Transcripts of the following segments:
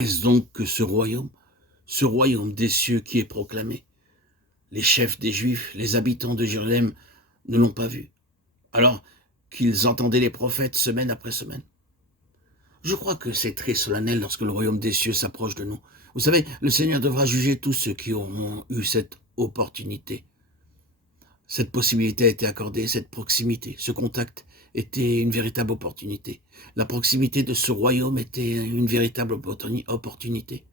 Est-ce donc que ce royaume des cieux qui est proclamé, les chefs des Juifs, les habitants de Jérusalem ne l'ont pas vu, alors qu'ils entendaient les prophètes semaine après semaine? Je crois que c'est très solennel lorsque le royaume des cieux s'approche de nous. Vous savez, le Seigneur devra juger tous ceux qui auront eu cette opportunité. Cette possibilité a été accordée, cette proximité, ce contact était une véritable opportunité. La proximité de ce royaume était une véritable opportunité.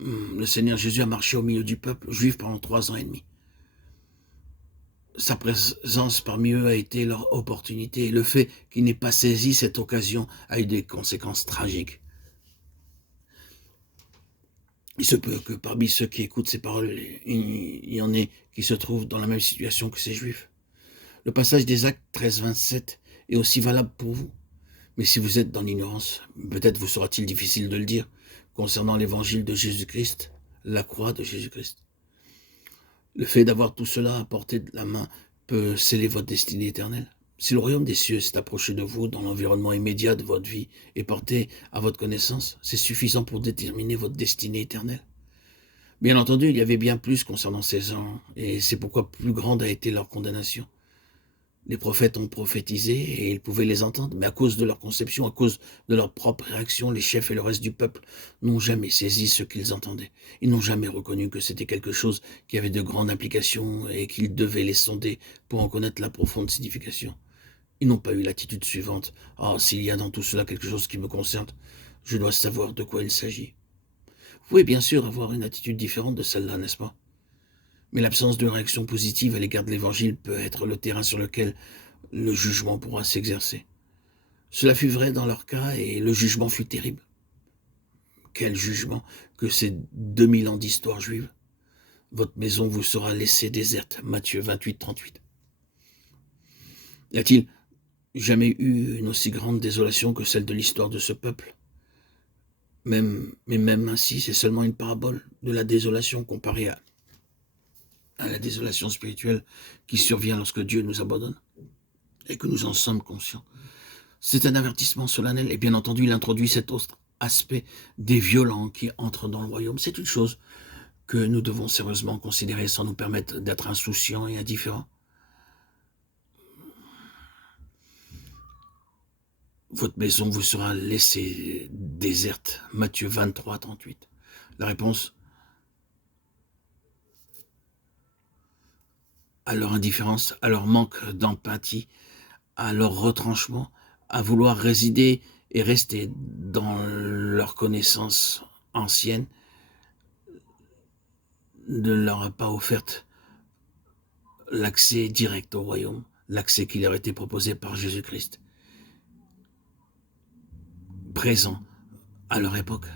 Le Seigneur Jésus a marché au milieu du peuple juif pendant 3 ans et demi. Sa présence parmi eux a été leur opportunité. Et le fait qu'il n'ait pas saisi cette occasion a eu des conséquences tragiques. Il se peut que parmi ceux qui écoutent ces paroles, il y en ait qui se trouvent dans la même situation que ces Juifs. Le passage des Actes 13, 27 est aussi valable pour vous. Mais si vous êtes dans l'ignorance, peut-être vous sera-t-il difficile de le dire concernant l'évangile de Jésus-Christ, la croix de Jésus-Christ. Le fait d'avoir tout cela à portée de la main peut sceller votre destinée éternelle. Si le royaume des cieux s'est approché de vous dans l'environnement immédiat de votre vie et porté à votre connaissance, c'est suffisant pour déterminer votre destinée éternelle. Bien entendu, il y avait bien plus concernant ces gens, et c'est pourquoi plus grande a été leur condamnation. Les prophètes ont prophétisé et ils pouvaient les entendre, mais à cause de leur conception, à cause de leur propre réaction, les chefs et le reste du peuple n'ont jamais saisi ce qu'ils entendaient. Ils n'ont jamais reconnu que c'était quelque chose qui avait de grandes implications et qu'ils devaient les sonder pour en connaître la profonde signification. Ils n'ont pas eu l'attitude suivante. « Ah, s'il y a dans tout cela quelque chose qui me concerne, je dois savoir de quoi il s'agit. » Vous pouvez bien sûr avoir une attitude différente de celle-là, n'est-ce pas? Mais l'absence de réaction positive à l'égard de l'Évangile peut être le terrain sur lequel le jugement pourra s'exercer. Cela fut vrai dans leur cas et le jugement fut terrible. Quel jugement que ces 2000 ans d'histoire juive. Votre maison vous sera laissée déserte. Matthieu 28, 38. Y a-t-il jamais eu une aussi grande désolation que celle de l'histoire de ce peuple? Mais même ainsi, c'est seulement une parabole de la désolation comparée à la désolation spirituelle qui survient lorsque Dieu nous abandonne et que nous en sommes conscients. C'est un avertissement solennel et bien entendu il introduit cet autre aspect des violents qui entrent dans le royaume. C'est une chose que nous devons sérieusement considérer sans nous permettre d'être insouciants et indifférents. Votre maison vous sera laissée déserte. Matthieu 23, 38. La réponse à leur indifférence, à leur manque d'empathie, à leur retranchement, à vouloir résider et rester dans leur connaissance ancienne, ne leur a pas offert l'accès direct au royaume, l'accès qui leur était proposé par Jésus-Christ, présent à leur époque.